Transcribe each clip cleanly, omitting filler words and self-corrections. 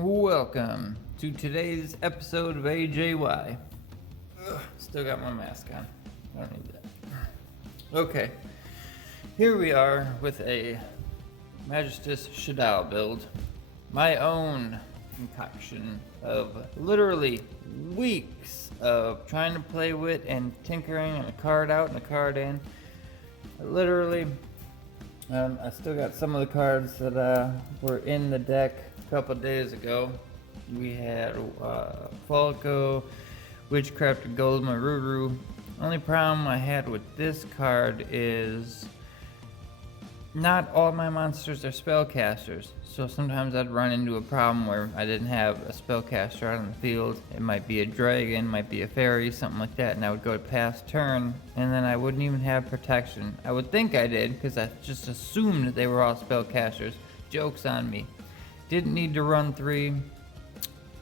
Welcome to today's episode of AJY. Still got my mask on. I don't need that. Okay, here we are with a Magistus Shaddoll build. My own concoction of literally weeks of trying to play with and tinkering and a card out and a card in. I still got some of the cards that were in the deck a couple days ago. We had Falco, Witchcraft, Gold, Maruru. Only problem I had with this card is not all my monsters are spellcasters. So sometimes I'd run into a problem where I didn't have a spellcaster out on the field. It might be a dragon, might be a fairy, something like that, and I would go to pass turn, and then I wouldn't even have protection. I would think I did, because I just assumed they were all spellcasters. Joke's on me. Didn't need to run 3.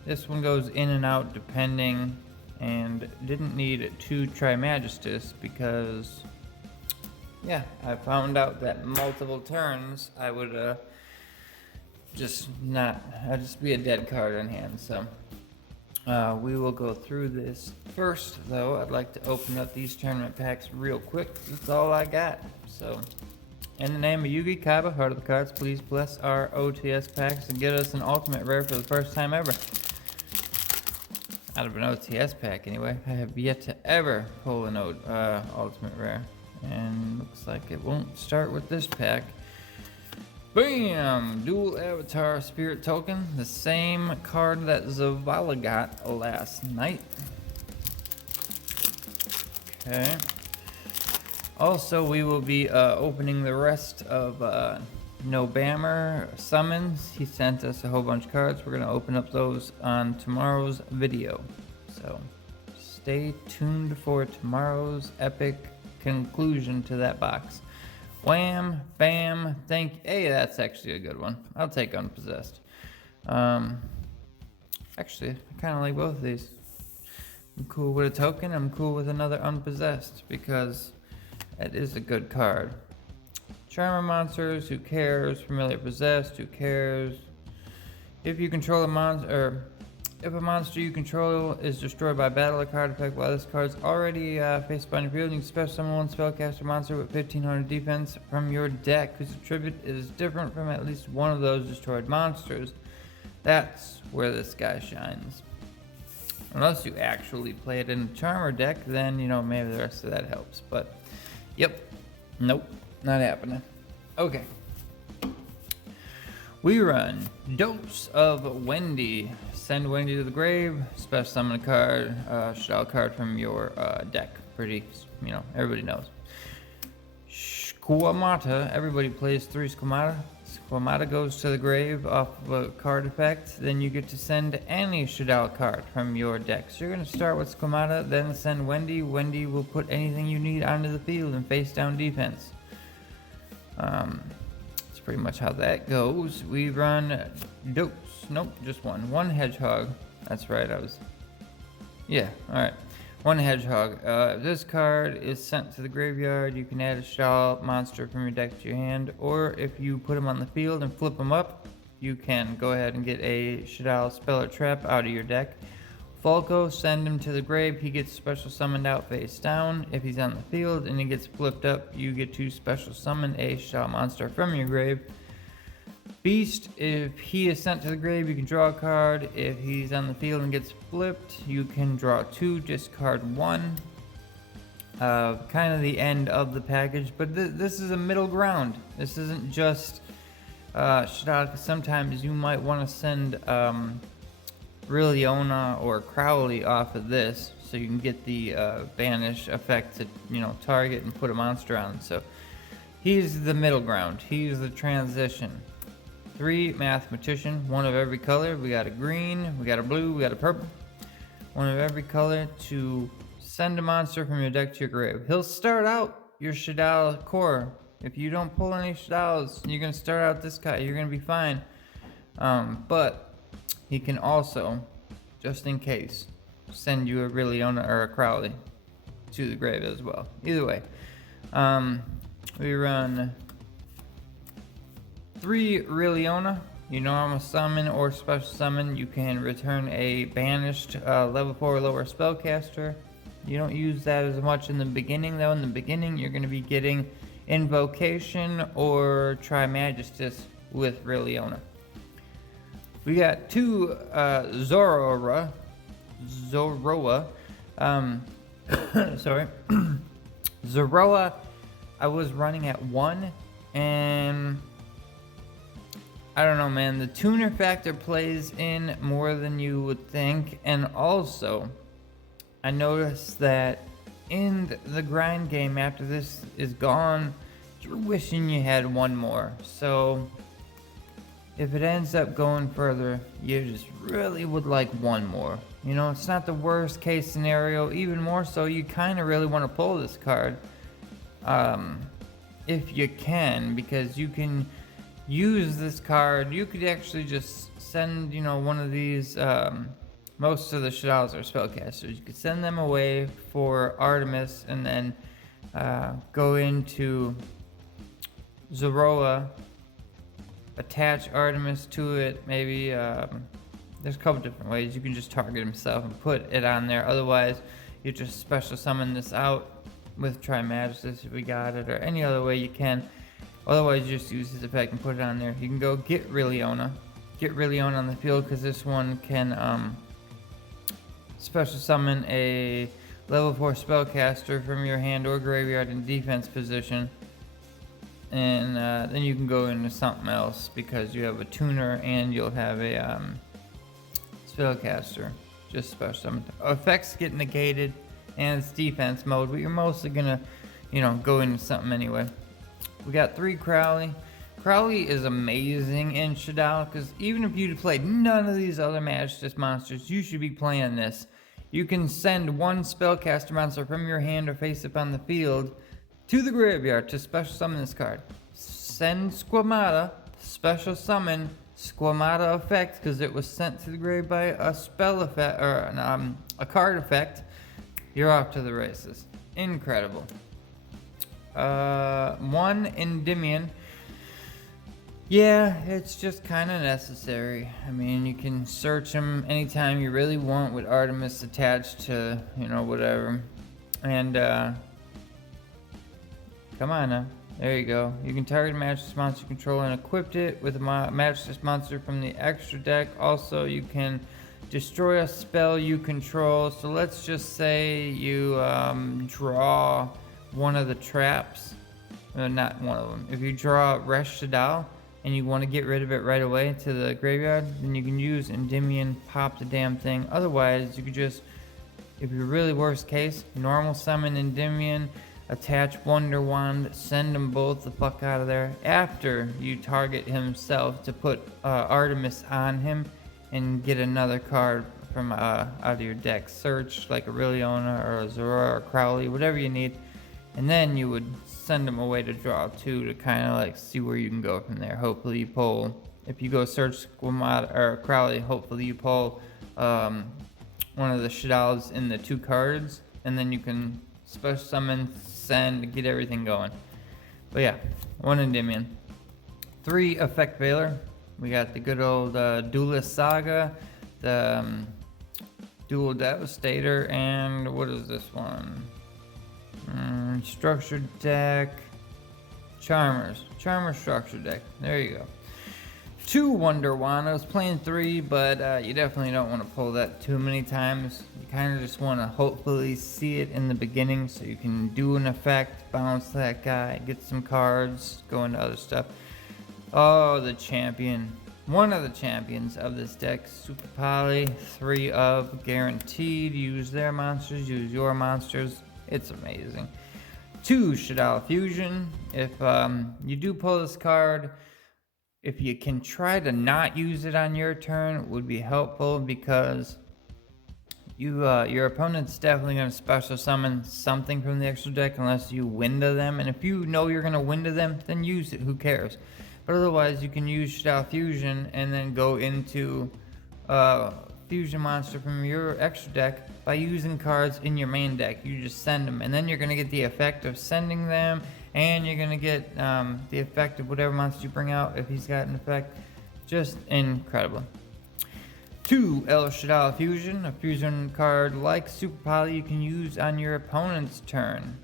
This one goes in and out depending, and didn't need to try Magistus because, yeah, I found out that multiple turns I would I'd just be a dead card in hand. So we will go through this first, though. I'd like to open up these tournament packs real quick. That's all I got. So in the name of Yugi, Kaiba, Heart of the Cards, please bless our OTS packs and get us an ultimate rare for the first time ever. Out of an OTS pack anyway. I have yet to ever pull an ultimate rare. And looks like it won't start with this pack. Bam! Dual Avatar Spirit Token. The same card that Zavala got last night. Okay. Also, we will be opening the rest of No Bammer summons. He sent us a whole bunch of cards. We're going to open up those on tomorrow's video. So stay tuned for tomorrow's epic conclusion to that box. Wham, bam, hey, that's actually a good one. I'll take Unpossessed. Actually, I kind of like both of these. I'm cool with a token. I'm cool with another Unpossessed because that is a good card. Charmer monsters, who cares? Familiar possessed, who cares? If you control a monster, or if a monster you control is destroyed by battle or card effect while this card's already face upon your field, you can special summon one spellcaster monster with 1500 defense from your deck whose attribute is different from at least one of those destroyed monsters. That's where this guy shines. Unless you actually play it in a Charmer deck, then, you know, maybe the rest of that helps. But, yep, nope. Not happening. Okay. We run Dose of Wendy. Send Wendy to the grave. Special summon a card. Shaddoll card from your deck. Pretty, you know, everybody knows. Squamata. Everybody plays 3 Squamata. Squamata goes to the grave off of a card effect. Then you get to send any Shaddoll card from your deck. So you're going to start with Squamata, then send Wendy. Wendy will put anything you need onto the field and face down defense. That's pretty much how that goes. We run Dose. Nope, just one. One Hedgehog. That's right, alright. One Hedgehog. If this card is sent to the graveyard, you can add a Shaddoll monster from your deck to your hand, or if you put him on the field and flip him up, you can go ahead and get a Shaddoll spell or trap out of your deck. Falco, send him to the grave. He gets special summoned out face down. If he's on the field and he gets flipped up, you get to special summon a Shaddoll monster from your grave. Beast, if he is sent to the grave, you can draw a card. If he's on the field and gets flipped, you can draw 2, discard 1. Kind of the end of the package, but this is a middle ground. This isn't just Shaddoll, because sometimes you might want to send Rilliona or Crowley off of this, so you can get the banish effect to, you know, target and put a monster on. So he's the middle ground. He's the transition. 3 Mathematician, 1 of every color. We got a green, we got a blue, we got a purple. 1 of every color to send a monster from your deck to your grave. He'll start out your Shaddoll core. If you don't pull any Shadolls, you're gonna start out this guy. You're gonna be fine. But he can also, just in case, send you a Rilliona or a Crowley to the grave as well. Either way, we run 3 Rilliona, you normal summon or special summon, you can return a banished level 4 or lower spellcaster. You don't use that as much in the beginning though. In the beginning you're going to be getting Invocation or try Magistus with Riliona. We got two Zoroa. Sorry. Zoroa, I was running at 1, and I don't know, man. The tuner factor plays in more than you would think, and also I noticed that in the grind game after this is gone, you're wishing you had one more. So if it ends up going further, you just really would like one more. You know, it's not the worst case scenario. Even more so, you kind of really want to pull this card if you can, because you can use this card. You could actually just send, you know, one of these, most of the Shaddolls are spellcasters. You could send them away for Artemis and then go into Zoroa, attach Artemis to it. Maybe there's a couple different ways. You can just target himself and put it on there. Otherwise, you just special summon this out with Try Magistus if we got it, or any other way you can. Otherwise, you just use his effect and put it on there. You can go get Riliona. Get Riliona on the field, because this one can special summon a level 4 spellcaster from your hand or graveyard in defense position. And then you can go into something else because you have a tuner and you'll have a spellcaster. Just special summon. Effects get negated and it's defense mode, but you're mostly gonna, you know, go into something anyway. We got 3 Crowley. Crowley is amazing in Shaddoll, because even if you'd played none of these other Magistus monsters, you should be playing this. You can send one spellcaster monster from your hand or face up on the field to the graveyard to special summon this card. Send Squamata, special summon Squamata effect, because it was sent to the grave by a spell effect, or a card effect. You're off to the races. Incredible. 1 Endymion. Yeah, it's just kind of necessary. I mean, you can search them anytime you really want with Artemis attached to, you know, whatever. And, come on now. There you go. You can target a Magistus monster you control and equip it with a Magistus monster from the extra deck. Also, you can destroy a spell you control. So let's just say you draw one of the traps. Not one of them. If you draw Resh Shaddoll and you want to get rid of it right away to the graveyard, then you can use Endymion, pop the damn thing. Otherwise, you could just, if you're really worst case, normal summon Endymion, attach Wonder Wand, send them both the fuck out of there after you target himself to put Artemis on him and get another card from out of your deck. Search like a Riliona or a Zora or Crowley, whatever you need. And then you would send them away to draw 2 to kind of like see where you can go from there. Hopefully you pull, if you go search Squamata or Crowley, hopefully you pull one of the Shaddolls in the 2 cards, and then you can special summon, send, get everything going. But yeah, 1 Endymion. 3 Effect Veiler. We got the good old Duelist Saga, the Dual Devastator, and what is this one? Structured deck, Charmer structured deck. There you go. 2 Wonder Wand. I was playing 3, but you definitely don't want to pull that too many times. You kind of just want to hopefully see it in the beginning so you can do an effect, bounce that guy, get some cards, go into other stuff. Oh, the champion. One of the champions of this deck, Super Poly. 3 of guaranteed. Use their monsters, use your monsters. It's amazing. 2 Shaddoll Fusion. If you do pull this card, if you can try to not use it on your turn, it would be helpful, because your opponent's definitely going to special summon something from the extra deck unless you window them. And if you know you're going to window them, then use it. Who cares? But otherwise, you can use Shaddoll Fusion and then go into fusion monster from your extra deck by using cards in your main deck. You just send them, and then you're going to get the effect of sending them, and you're going to get the effect of whatever monster you bring out if he's got an effect. Just incredible. 2 El Shaddoll Fusion, a fusion card like Super Poly you can use on your opponent's turn.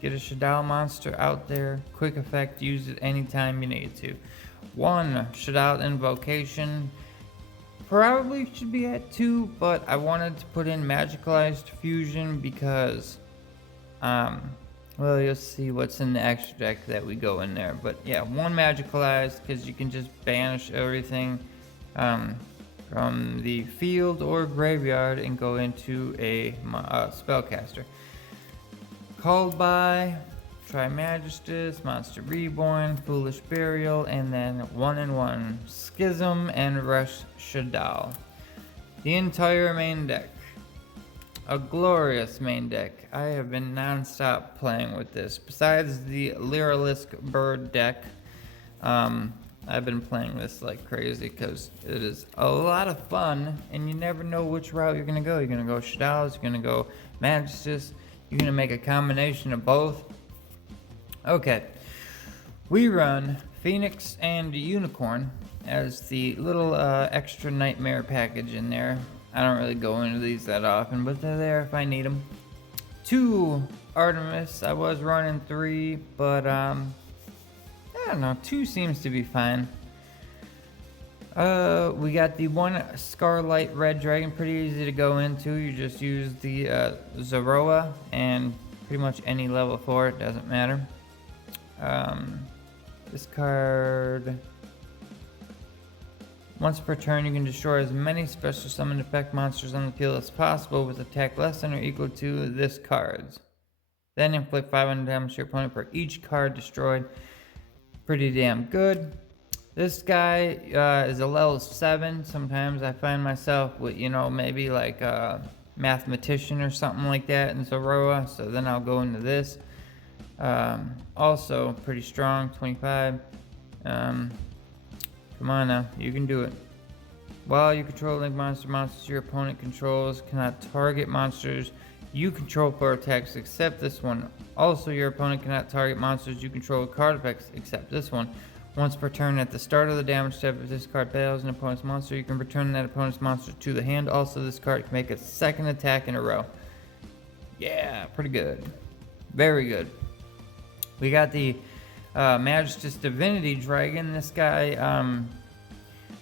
Get a Shaddoll monster out there, quick effect, use it anytime you need to. 1 Shaddoll Invocation, probably should be at 2, but I wanted to put in Magicalized Fusion because, well, you'll see what's in the extra deck that we go in there. But yeah, 1 Magicalized, because you can just banish everything from the field or graveyard and go into a spellcaster. Called by, try Magistus, Monster Reborn, Foolish Burial, and then 1/1 Schism and Rush Shaddoll. The entire main deck. A glorious main deck. I have been non-stop playing with this. Besides the Lyralisk Bird deck, I've been playing this like crazy because it is a lot of fun and you never know which route you're going to go. You're going to go Shaddoll, you're going to go Magistus, you're going to make a combination of both. Okay, we run Phoenix and Unicorn as the little extra nightmare package in there. I don't really go into these that often, but they're there if I need them. 2 Artemis, I was running 3, but I don't know, 2 seems to be fine. We got the 1 Scarlight Red Dragon, pretty easy to go into. You just use the Zoroa and pretty much any level 4, it doesn't matter. This card, once per turn you can destroy as many special summoned effect monsters on the field as possible with attack less than or equal to this card's. Then inflict 500 damage to your opponent for each card destroyed. Pretty damn good. This guy is a level 7. Sometimes I find myself with, you know, maybe like a mathematician or something like that in Zoroa, so then I'll go into this. Also pretty strong, 25. Come on now, you can do it. While you control link monsters your opponent controls cannot target monsters you control for attacks except this one. Also, your opponent cannot target monsters you control with card effects except this one. Once per turn, at the start of the damage step, if this card battles an opponent's monster, you can return that opponent's monster to the hand. Also, this card can make a 2nd attack in a row. Yeah, pretty good. Very good. We got the Magistus Divinity Dragon. This guy,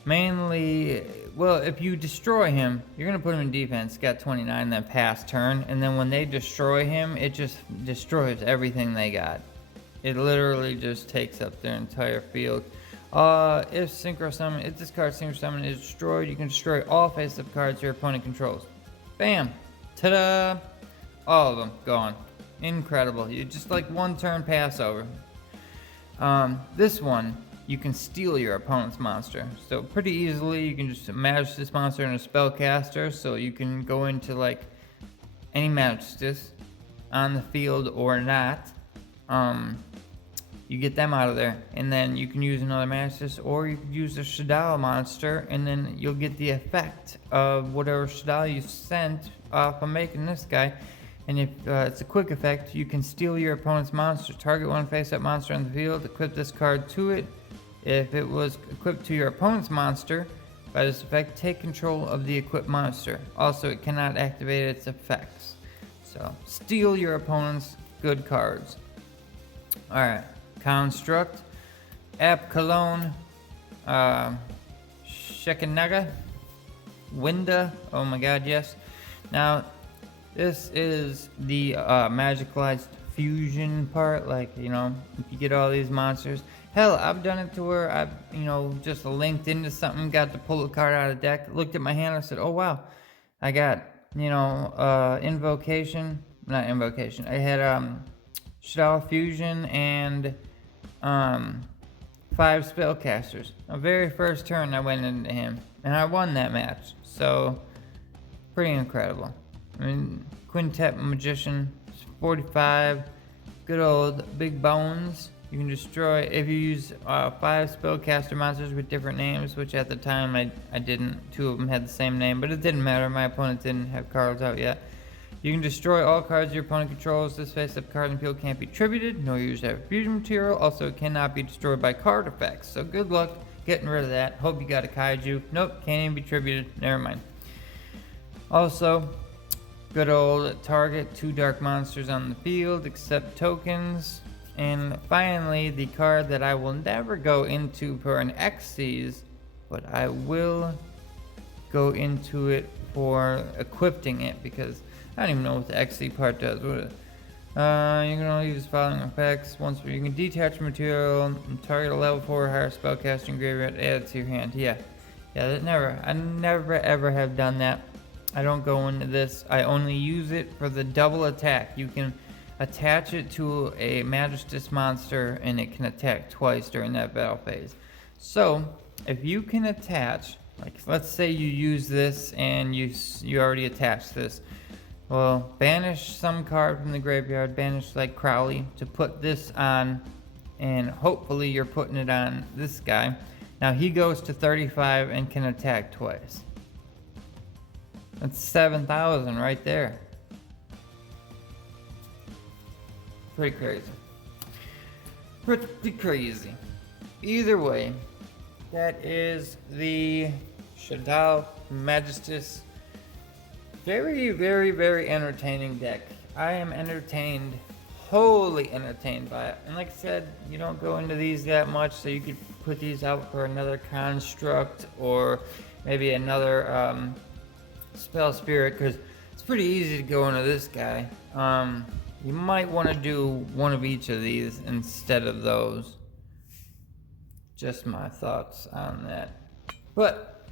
mainly, well, if you destroy him, you're going to put him in defense. Got 29 that pass turn. And then when they destroy him, it just destroys everything they got. It literally just takes up their entire field. If this card Synchro Summon is destroyed, you can destroy all face-up cards your opponent controls. Bam! Ta-da! All of them gone. Incredible. You just like 1 turn pass over. This one, you can steal your opponent's monster. So pretty easily, you can just Magistus this monster in a spellcaster. So you can go into like any Magistus on the field or not. You get them out of there, and then you can use another Magistus, or you can use a Shaddoll monster, and then you'll get the effect of whatever Shaddoll you sent off of making this guy. And if it's a quick effect, you can steal your opponent's monster, target 1 face-up monster on the field, equip this card to it. If it was equipped to your opponent's monster, by this effect, take control of the equipped monster. Also, it cannot activate its effects. So, steal your opponent's good cards. Alright, Construct, App Cologne, Shekinaga, Winda, oh my god, yes. Now, this is the Magicalized Fusion part, like, you know, if you get all these monsters. Hell, I've done it to where I've, you know, just linked into something, got to pull a card out of the deck, looked at my hand, I said, oh wow, I got, you know, not invocation, I had Shaddoll Fusion and 5 spellcasters. The very first turn I went into him, and I won that match, so pretty incredible. I mean, Quintet Magician, 45, good old big bones. You can destroy, if you use 5 spellcaster monsters with different names, which at the time I didn't. 2 of them had the same name, but it didn't matter. My opponent didn't have cards out yet. You can destroy all cards your opponent controls. This face-up card in the field can't be tributed, nor used as fusion material. Also, it cannot be destroyed by card effects. So good luck getting rid of that. Hope you got a kaiju. Nope, can't even be tributed. Never mind. Also, good old target, 2 dark monsters on the field, accept tokens. And finally, the card that I will never go into for an Xyz, but I will go into it for equipping it, because I don't even know what the XC part does. You can only use following effects. Once you can detach material and target a level 4 or higher spellcasting graveyard, add it to your hand. Yeah, I never ever have done that. I don't go into this. I only use it for the double attack. You can attach it to a Magistus monster and it can attack twice during that battle phase. So if you can attach, like let's say you use this and you already attached this, well, banish some card from the graveyard, banish like Crowley to put this on, and hopefully you're putting it on this guy. Now he goes to 35 and can attack twice. That's 7,000 right there. Pretty crazy. Pretty crazy. Either way, that is the Shaddoll Magistus. Very, very, very entertaining deck. I am entertained, wholly entertained by it. And like I said, you don't go into these that much, so you could put these out for another construct or maybe another spell spirit, because it's pretty easy to go into this guy. You might want to do one of each of these instead of those. Just my thoughts on that. But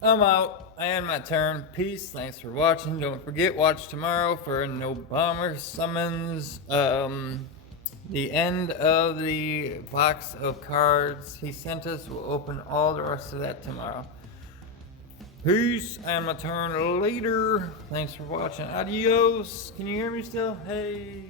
I'm out. I had my turn. Peace. Thanks for watching. Don't forget, watch tomorrow for No Bomber Summons. The end of the box of cards he sent us. We'll open all the rest of that tomorrow. Peace. I had my turn later. Thanks for watching. Adios. Can you hear me still? Hey.